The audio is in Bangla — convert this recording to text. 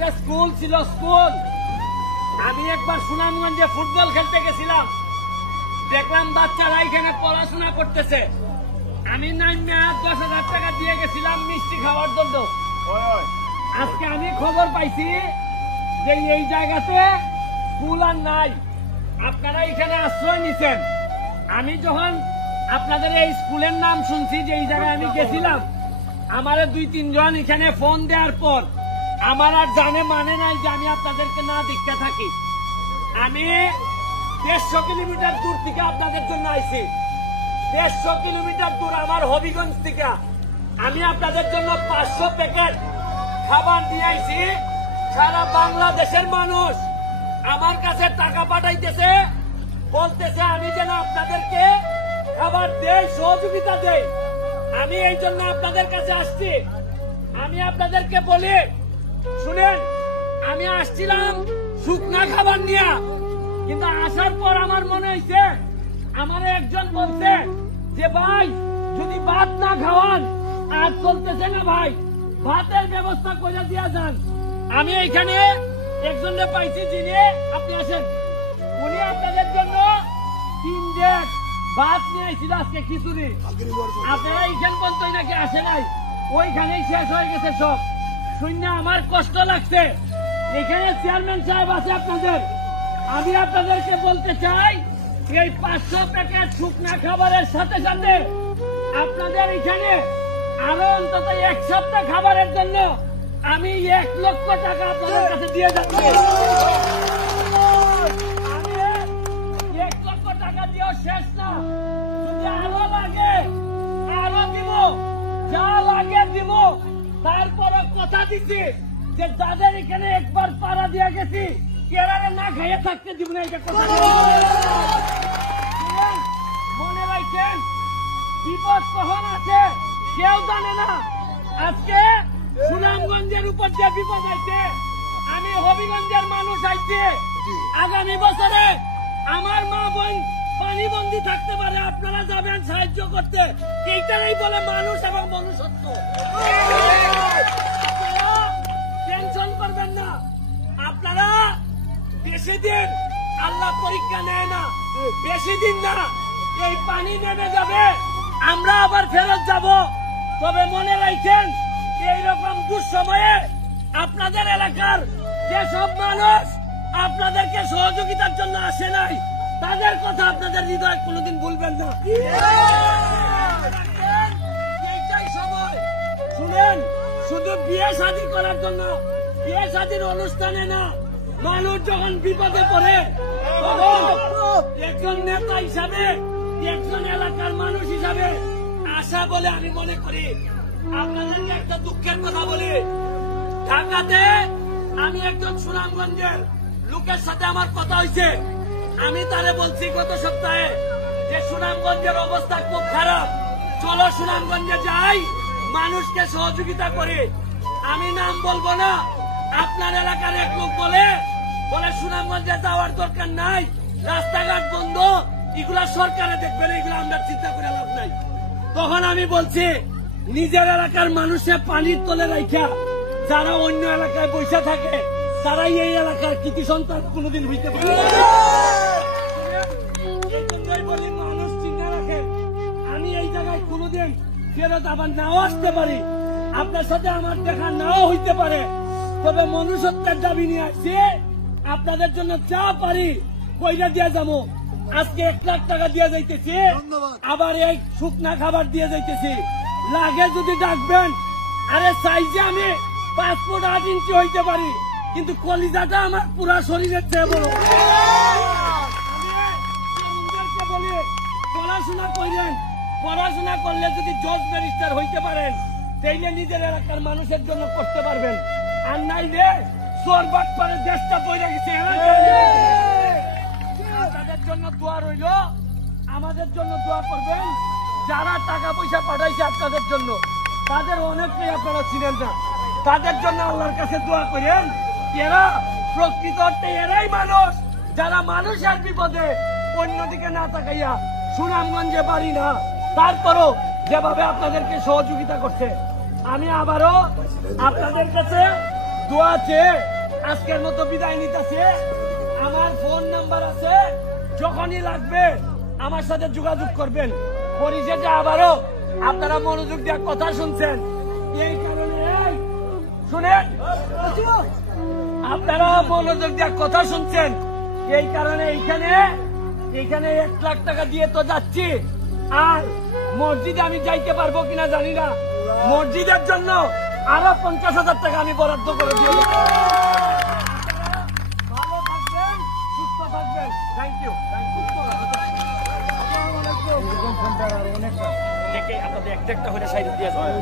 একটা স্কুল ছিল, স্কুল। আমি একবার সুনামগঞ্জে ফুটবল খেলতে গেছিলাম, দেখলাম বাচ্চারা এখানে পড়াশোনা করতেছে। আমি 10,000 টাকা দিয়ে গেছিলাম মিষ্টি খাওয়ার জন্য। আজকে আমি খবর পাইছি যে এই জায়গাতে স্কুল আর নাই, আপনারা এখানে আশ্রয় নিছেন। আমি যখন আপনাদের এই স্কুলের নাম শুনছি, যে এই জায়গায় আমি গেছিলাম, আমার 2-3 জন এখানে ফোন দেওয়ার পর আমার আর জানে মানে নাই যে আমি আপনাদেরকে না দীক্ষা থাকি। আমি 150 কিলোমিটার দূর থেকে আপনাদের জন্য আইছি, 150 কিলোমিটার দূর আমার হবিগঞ্জ থেকে। আমি আপনাদের জন্য 500 প্যাকেট খাবার দিয়ে আইছি। সারা বাংলাদেশের মানুষ আমার কাছে টাকা পাঠাইতেছে, বলতেছে আমি যেন আপনাদেরকে খাবার দেই, সহযোগিতা দেই। আমি এই জন্য আপনাদের কাছে আসছি। আমি আপনাদেরকে বলি, শুনেন, আমি আসছিলাম শুকনা খাবার নিয়ে, কিন্তু আসার পর আমার মনে হয়েছে, আমার একজন বলছে যে ভাই যদি ভাত না খাওয়ান আর চলতেছে না ভাই, ভাতের ব্যবস্থা করে দিয়া যান। আমি এইখানে একজনকে পাইছি, যিনি, আপনি আসেন, উনি আপনাদের জন্য 3 ডেক ভাত নিয়ে এসেছিল আজকে, খিচুড়ি। আপনারা এইখান পর্যন্ত নাকি আসে নাই, ওইখানেই শেষ হয়ে গেছে সব। শূন্য আমার কষ্ট লাগছে। এখানে চেয়ারম্যান সাহেব আছে আপনাদের, আমি আপনাদেরকে বলতে চাই, এই 500 প্যাকেট শুকনা খাবারের সাথে সাথে আপনাদের এখানে আরো অন্তত 1 সপ্তাহ খাবারের জন্য আমি 1 লক্ষ টাকা আপনাদের কাছে দিয়ে যাচ্ছি। আমি 1 লক্ষ টাকা দিয়েও শেষ না, যদি আরো লাগে আরো দিব, যা লাগে দিব। তারপরে কথা দিচ্ছি যে যাদের এখানে একবার পাড়া দিয়ে গেছি, কেরারে না খাইয়ে থাকতে দিব না, এটা কথা মনে রাখছেন। বিপদ কখন আছে কেউ জানে না। আজকে সুনামগঞ্জের উপর যে বিপদ আইছে, আমি হবিগঞ্জের মানুষ আইছে, আগামী বছরে আমার মা বোন পানিবন্দী থাকতে পারে, আপনারা যাবেন সাহায্য করতে। এইটাই বলে মানুষ এবং মনুষ্যত্ব। টেনশন করবেন না, আপনারা বেশি দিন আল্লাহ পরীক্ষা নেয় না, বেশি দিন না, এই পানি নেমে যাবে, আমরা আবার ফেরত যাব। তবে মনে রাখছেন, এইরকম দুঃসময়ে আপনাদের এলাকার যেসব মানুষ আপনাদেরকে সহযোগিতার জন্য আসে নাই, তাদের কথা আপনাদের হৃদয় কোনোদিন ভুলবেন না। এইটাই সময়। শুনেন, শুধু বিয়ে শাদী করার জন্য, বিয়ে শাদীর অনুষ্ঠানে না, মানুষ যখন বিপদে পড়ে, তখন একজন নেতা হিসাবে, একজন এলাকার মানুষ হিসাবে আশা বলে আমি মনে করি। আপনাদেরকে একটা দুঃখের কথা বলি, ঢাকাতে আমি একজন সুনামগঞ্জের লোকের সাথে আমার কথা হয়েছে। আমি তারে বলছি গত সপ্তাহে যে সুনামগঞ্জের অবস্থা খুব খারাপ, চলো সুনামগঞ্জে যাই, মানুষকে সহযোগিতা করি। আমি নাম বলবো না, আপনার এলাকার এক লোক বলে সুনামগঞ্জে যাওয়ার দরকার নাই, রাস্তাঘাট বন্ধ, এগুলা সরকারে দেখবেন, এগুলো আমরা চিন্তা করে লাভ নাই। তখন আমি বলছি, নিজের এলাকার মানুষে পানির তলে রাখা যারা অন্য এলাকায় বসে থাকে, তারাই এই এলাকার কৃতি সন্তান কোনোদিন হইতে পারে। এই জন্যই বলি, মানুষ চিন্তা রাখেন, আমি এই জায়গায় কোনোদিন ফেরত আবার নাও আসতে পারি, আপনার সাথে আমার দেখা নাও হইতে পারে, তবে মনুষ্যত্বের দাবি নিয়ে আসছি। আপনাদের জন্য যা পারি কইরা দিয়ে যাবো। আজকে 1 লাখ টাকা দিয়ে যাইতেছি, আবার এই শুকনা খাবার দিয়ে যাইতেছি। লাগে যদি ডাকবেন। আরে সাইজে আমি 5 ফুট 8 ইঞ্চি হইতে পারি, কিন্তু কলিজাটা আমার পুরা শরীরের চেয়ে বড়। বলি, পড়াশোনা করেন, পড়াশোনা করলে যদি জজ ব্যারিস্টার হইতে পারেন, তাইলে নিজের এলাকার মানুষের জন্য করতে পারবেন। আর নাইলে চোর বাটপারে দেশটা বইরে গেছে। তাদের জন্য দোয়া রইল, আমাদের জন্য দোয়া করবেন। যারা টাকা পয়সা পাঠাইছে আপনাদের জন্য, তাদের অনেকটাই আপনারা ছিলেন না, তাদের জন্য আল্লাহর কাছে দোয়া করেন। এরা প্রকৃত অর্থে এরাই মানুষ, যারা মানুষের বিপদে অন্যদিকে না তাকাইয়া সুনামগঞ্জে পারি না, তারপরও যেভাবে আপনাদেরকে সহযোগিতা করছে। আমি আবারও আপনাদের কাছে দোয়া আছে আজকের মতো বিদায় নিতেছে। আমার ফোন নাম্বার আছে, যখনই লাগবে আমার সাথে যোগাযোগ করবেন। পরিশেষে আবারও আপনারা মনোযোগ দিয়ে কথা শুনছেন, এই কারণে শুনেন, আপনারা মনোযোগ দিয়ে কথা শুনছেন এই কারণে এইখানে 1 লাখ টাকা দিয়ে তো যাচ্ছি, আর মসজিদে আমি যাইতে পারবো কিনা জানি না। মসজিদের জন্য আরো 50,000 টাকা আমি বরাদ্দ করে দিয়ে দেব। ভালো থাকবেন, সুস্থ থাকবেন। Thank you. আপনাদের একটা হলে সাইড দিয়ে যাবেন।